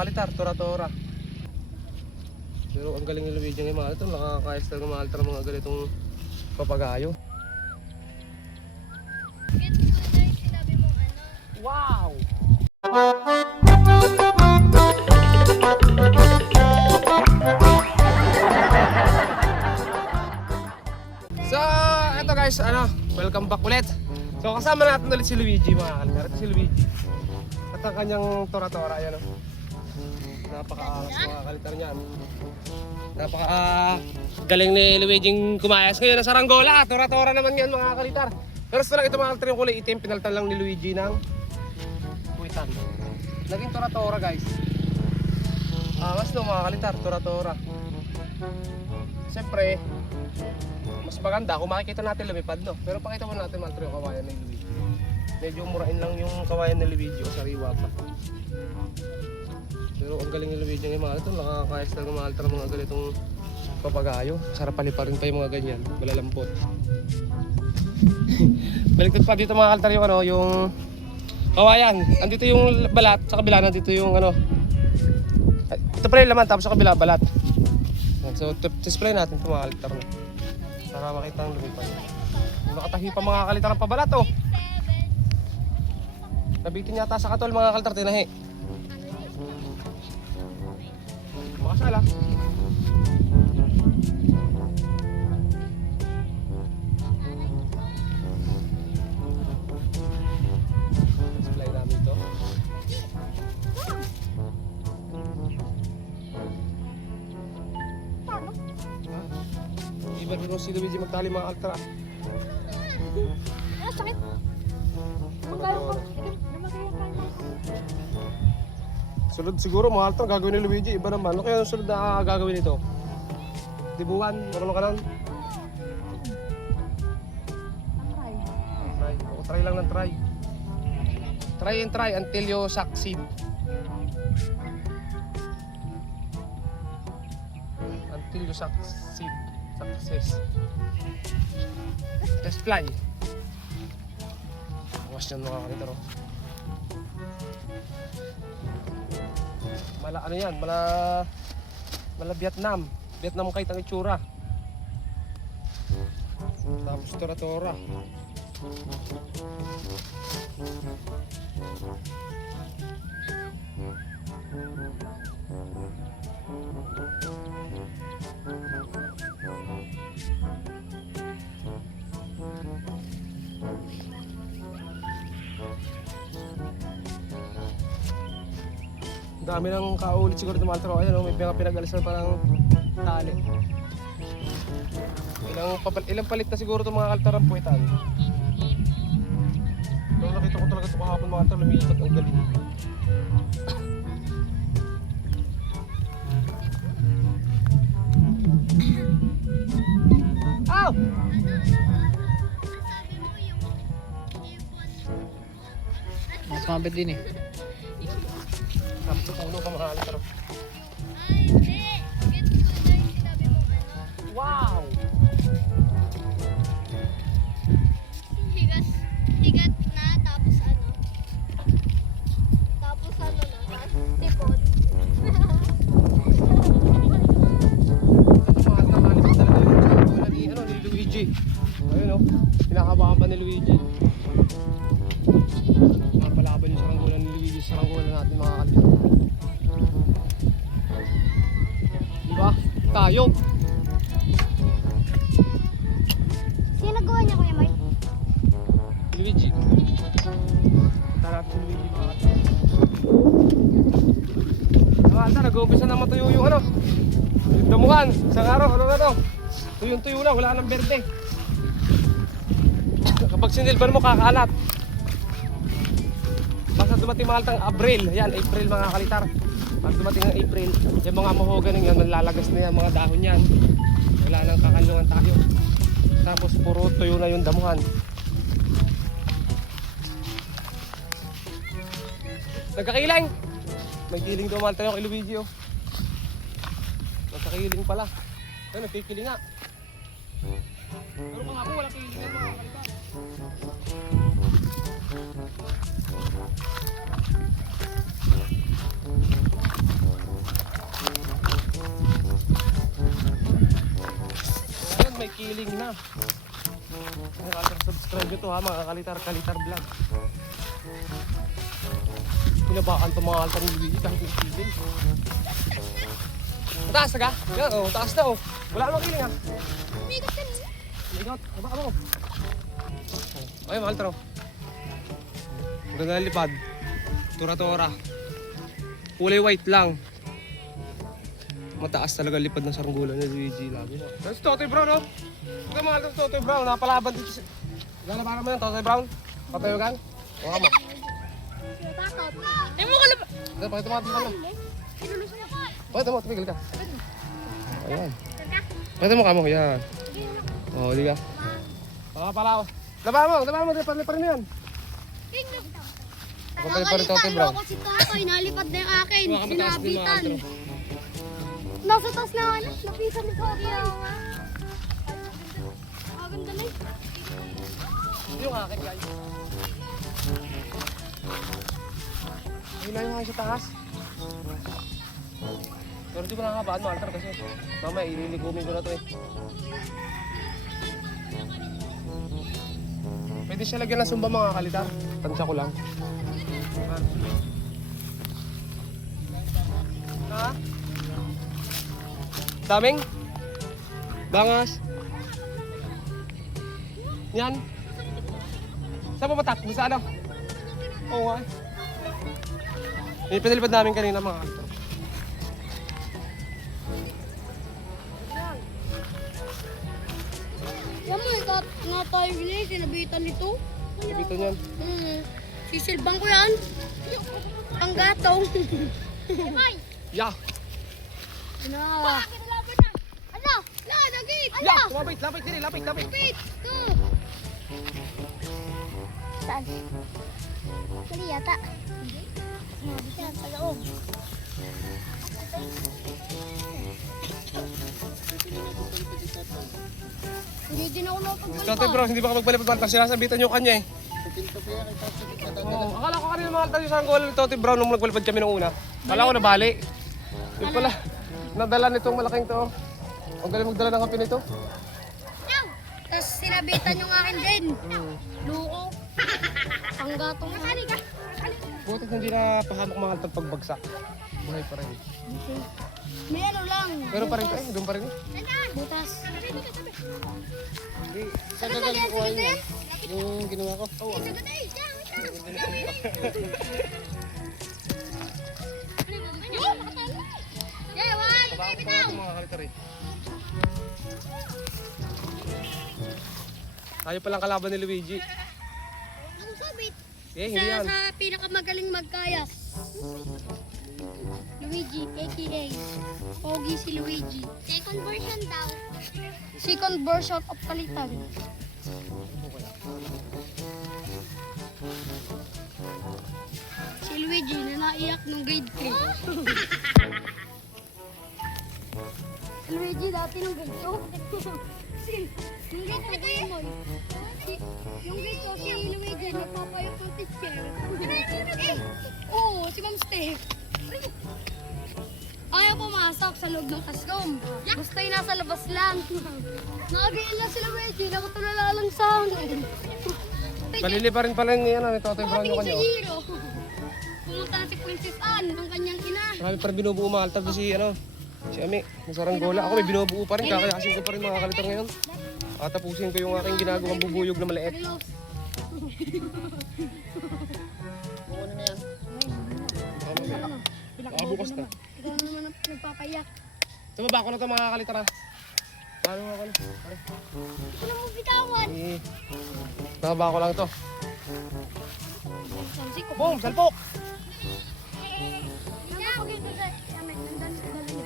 mga kalitar, tora-tora. Pero ang galing ni Luigi ng mga ito, nakakayos talaga mga kalitar mga ganitong papagayo. Gets ko na yung sinabi mong ano. Wow! So, eto guys, welcome back ulit. So, kasama natin ulit si Luigi mga kalitar. Ito si Luigi. At ang kanyang tora-tora, ayan o. Napaka-akas mga kalitar niyan. Napaka-galing ni Luigi kumayas ngayon ng saranggola. Tora-tora naman yan mga kalitar. Pero sa lang ito mga kalitar yung kulay itim, pinaltan lang ni Luigi ng kuwitan. Naging tora-tora guys. Mas no mga kalitar, tora-tora. Siyempre, mas maganda kung makikita natin lumipad no. Pero pakita mo natin mga kalitar yung kawayan ni Luigi. Medyo murain lang yung kawayan ni Luigi o sariwa pa. Pero ang galing ni Luigi ng mga ito, nakakayos talaga mga kalitar mga ganitong papagayo. Sarap paliparin pa yung mga ganyan, malalambot. Baliktad pa dito mga kalitar yung yung kawayan. Andito yung balat, sa kabila nandito yung ito pa rin laman, tapos sa kabila balat. So display natin ito mga kalitar para makita ang lumipad. Nakatahi pa mga kalitar ng pabalat oh. Nabitin yata sa katol mga kalitar, tinahi. Makasala. Display namin ito. Iba rin si Luigi magtali mga kalitar. Sakit. Magkano ko? Sunod siguro mga kalitar gagawin ni Luigi, iba naman. Ano kaya yung sunod na gagawin nito? Dibuan, marunong ka lang? Try. O, try lang ng try. Try and try until you succeed. Until you succeed. Success. Let's fly. Bukas yan mga kalitar. Mala ano yan, mala Vietnam. Vietnam kahit ang itsura. Tapos tora-tora. Dami ng kaulit siguro ng maltro. Ayan, may pinag-alisan parang tali. Ilang palit na siguro itong mga kaltarang puwetan. Pero nakita ko talaga ito kahapon mga kaltar, lumipat ang galing. Ow! Mas mabit din eh. Tapos sa puno ka mga kaltar. Ay, hindi. Gets ko na yung sinabi mong ano. Wow! Higat na, tapos ano. Tapos ano na, tapos tipon. Ito mga kaltar, nalipad talaga yung saranggola ni Luigi. Ayun o, pinakabakan pa ni Luigi. Napalaban yung saranggola ni Luigi sa saranggola natin mga kaltar. Diba? Tayo! Sino nagawa niya, Kuya Mike? Luigi. Tarap si Luigi mga kaltar. Mga kaltar, nag-uumpisa na matuyo yung yung damuhan. Isang araw, tuyong-tuyo lang, wala nang berde. Kapag sinilban mo, kakalat. Basta dumating mga kaltang April. Yan, April mga kalitar. Pag dumating ang April, yung mga mahoganing yan, nalalagas na yan, mga dahon yan. Wala nang kakalungan tayo. Tapos puro tuyo na yung damuhan. Nagkakiling! May kiling daw malta yung kay Luigi oh. Nagkakiling pala. Ay, nagkikiling nga. Pero kung ako, wala kiling yan mga kalitar. Giling na. Subscribe nyo to ha, mga kalitar vlog. Pinabakan to mga altar ni Luigi kahit yung kiling. Mataas na ka? Yan, oh, taas na oh. Wala namang kiling ha. Umigot ka na. Umigot, habak mo. Ay, mga altar oh. Ganda ng lipad. Tura-tura. Kulay white lang. Mataas talaga lipad ng saranggola ni Luigi. Labi. That's Totoy Brown, no? Ito mga altar Totoy Brown. Napalaban dito si... Gana para mo yan, Totoy Brown? Patayogan? Huwag mo. Natakot. Ay mo ka na ba? Ito, pakita mo ka mo. Pakita mo, tumigil ka. Ayan. Pakita mo ka mo, yan. Oo, di ka. Palaw. Labahan mo, lipat na yan. Kapag pa rin Totoy Brown. Ako si Totoy, nalipad na yung akin. Mga kamataas din mga Sinabitan. altar. Nasa taas na ano, napisan ni Totoy. Maganda na Yung akin, guys. Ayun na yung akin sa taas. Pero di ko nakakabaan mga altar kasi mamaya ililigumin ko na to eh. Pwede siya lagyan ng sumba mga kalitar. Tansya ko lang. Ha? Daming? Bangas? Yan? Saan pumatak? Doon sa ano? Oo nga eh. May pinalipad namin kanina mga altar. Yan mo, nga tayo rin, sinabitan nito. Dito niyan. Sisilbang ko yan. Ang gatong. Yeah! Ano? Ano? La, nagit! Yeah! Lapit din eh, lapit. Wait! Go! Saan? Mali yata. Sinabi ka sa loob. Hindi din ako napagpalpa. Totoy Brown, hindi ba ka magbalipad-balipad? Sinasabitan yung kanya eh. Oo, akala ko kanina mga altar yung saranggola ni Totoy Brown nung nagbalipad kami nung una. Akala ko nabali. Yung pala, nadala nitong malaking to. Ang galing magdala ng kape nito. Tapos sinabitan yung akin din. Luko. Ang gatong. Masali ka. Buti hindi na pahamak mga altar pagbagsak. Buhay pa rin. May ano lang. Pero pa rin to eh, doon pa rin eh. Butas. Sa gagaling ko yan. Yung ginawa ko. Oo. Tabako pa natin mga kalitar eh. Tayo palang kalaban ni Luigi. Ang sabit. Eh, hindi yan. Sa pinakamagaling magkayas. Luigi, aka Pogi si Luigi. Second version daw. Second version of Kalitan. Si Luigi na naiyak nung grade 3. Si Luigi dati nung grade 2. Yung grade 2 mo. Yung grade 2 si Luigi nagpapayok ng teacher. Oo, si Ma'am Steph. Ayaw pumasok sa loob ng classroom. Gusto yung nasa labas lang. Nakagayan lang sila Luigi. Nakatulala lang sa akin. Palili pa rin pala yung yan, ni Totoy Brown yung Nakatingin kanya. sa Hero. Pumunta na si Princess Anne, ang kanyang ina. Marami pa rin binubuo mga altar doon si Ami, ng saranggola. Ako may binubuo pa rin, kakayasin ko pa rin mga kalitar ngayon. Tapusin ko yung aking ginagawang bubuyog na maliit. Relos. Ano na yan? Bukas na. Ikaw naman ang nagpapayak. Sa baba ko na ito mga kalitar ha. Paano ako na? Ano mo bitawan? Nababa ko lang ito. Samsi ko. Boom! Salpok! Nagpapagay ko sa amin. Nandan sa dalawa.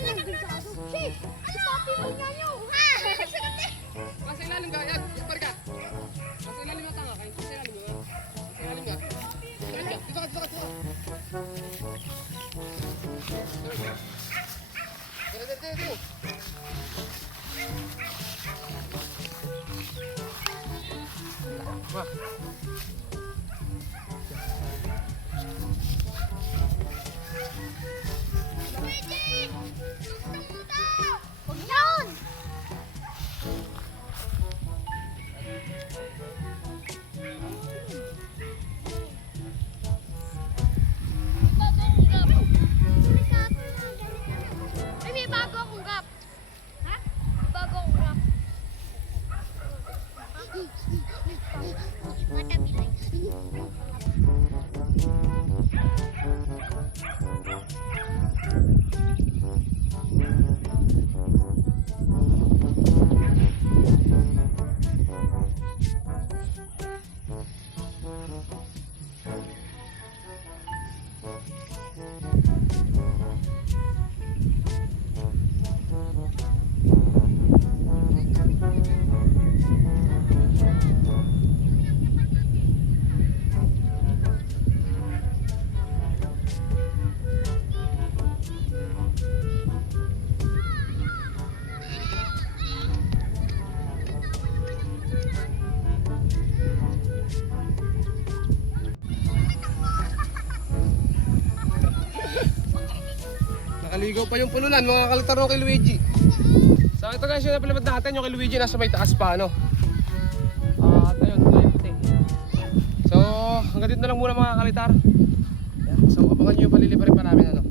Ano yung bisaso? Shit! Si Papi mo nga nyo! Nasa ilalim ka, yan. Yapar ka. Nasa ilalim na tanga kayo. Nasa ilalim mo. Nasa ilalim ka. Dito ka, dito ka, dito ka. Dito. Wah. Nakaligaw pa yung pulunan, mga kalitarong kay Luigi. So ito guys, yung napalabad natin, yung kay Luigi nasa may taas pa, ano. At ayun, kulay puti. So, hanggang dito na lang muna mga kalitar. Ayan, so abangan nyo yung paliliparin pa namin, ano.